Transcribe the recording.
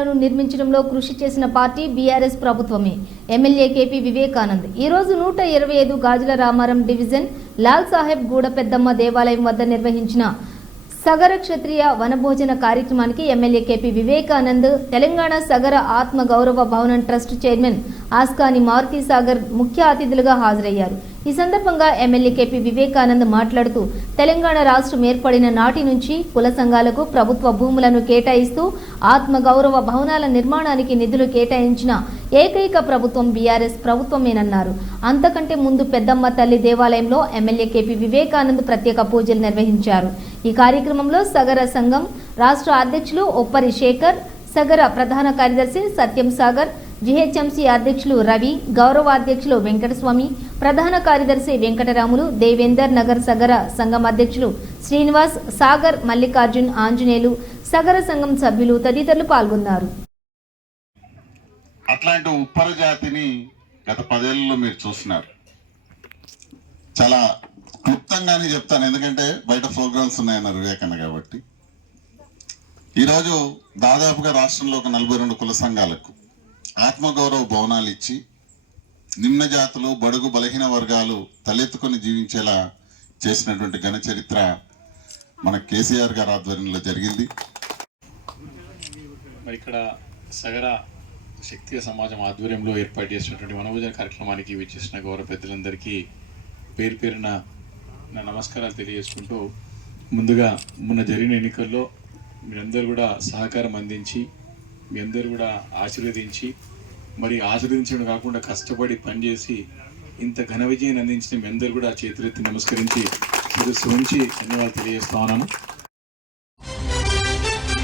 పాఠశాలను నిర్మించడంలో కృషి చేసిన పార్టీ బీఆర్ఎస్ ప్రభుత్వమే. MLA KP Vivekanand. ఈ రోజు నూట ఇరవై ఐదు గాజుల రామారం డివిజన్ లాల్ సాహెబ్ గూడ పెద్దమ్మ దేవాలయం వద్ద నిర్వహించిన సగర క్షత్రియ వనభోజన కార్యక్రమానికి ఎమ్మెల్యే కేపీ వివేకానంద్ తెలంగాణ సగర ఆత్మ గౌరవ భవనం ట్రస్ట్ చైర్మన్ ఆస్కాని మారుతి సాగర్ ముఖ్య అతిథులుగా హాజరయ్యారు. ఈ సందర్భంగా ఎమ్మెల్యే కేపీ వివేకానంద్ మాట్లాడుతూ తెలంగాణ రాష్ట్రం ఏర్పడిన నాటి నుంచి కుల సంఘాలకు ప్రభుత్వ భూములను కేటాయిస్తూ ఆత్మగౌరవ భవనాల నిర్మాణానికి నిధులు కేటాయించిన ఏకైక ప్రభుత్వం బీఆర్ఎస్ ప్రభుత్వమేనన్నారు. అంతకంటే ముందు పెద్దమ్మ తల్లి దేవాలయంలో ఎమ్మెల్యే కేపీ వివేకానంద్ ప్రత్యేక పూజలు నిర్వహించారు. ఈ కార్యక్రమంలో సగర సంఘం రాష్ట్ర అధ్యక్షులు ఒప్పరి శేఖర్ సగర ప్రధాన కార్యదర్శి సత్యం సాగర్ జిహెచ్ఎంసీ అధ్యక్షులు రవి గౌరవ అధ్యక్షులు వెంకటస్వామి ప్రధాన కార్యదర్శి వెంకటరాములు దేవేందర్ నగర్ సగర సంఘం అధ్యక్షులు శ్రీనివాస్ సాగర్ మల్లికార్జున్ ఆంజనేయులు సగర సంఘం సభ్యులు తదితరులు పాల్గొన్నారు. అట్లాంటి ఉప్పర జాతిని గత పదేళ్ళలో మీరు చూస్తున్నారు. చాలా క్లుప్తంగానే చెప్తాను ఎందుకంటే బయట ప్రోగ్రామ్స్ ఉన్నాయన్నారు వివేకన్న కాబట్టి. ఈరోజు దాదాపుగా రాష్ట్రంలో ఒక నలభై రెండు కుల సంఘాలకు ఆత్మగౌరవ భవనాలు ఇచ్చి నిమ్న జాతులు బడుగు బలహీన వర్గాలు తలెత్తుకొని జీవించేలా చేసినటువంటి ఘన చరిత్ర మన కేసీఆర్ గారి ఆధ్వర్యంలో జరిగింది. మరి ఇక్కడ సగర శక్తి సమాజం ఆధ్వర్యంలో ఏర్పాటు చేసినటువంటి వనభోజన కార్యక్రమానికి విచ్చేసిన గౌరవ పెద్దలందరికీ పేరు పేరున నా నమస్కారాలు తెలియజేసుకుంటూ ముందుగా మొన్న జరిగిన ఎన్నికల్లో మీరందరూ కూడా సహకారం అందించి మీ అందరూ కూడా ఆశీర్వదించి మరి ఆశ్రదించడం కాకుండా కష్టపడి పనిచేసి ఇంత ఘన విజయాన్ని అందించిన మీ అందరూ కూడా చేతులెత్తి నమస్కరించి శిరస్సు ఉంచి ధన్యవాదాలు తెలియజేస్తా ఉన్నాను.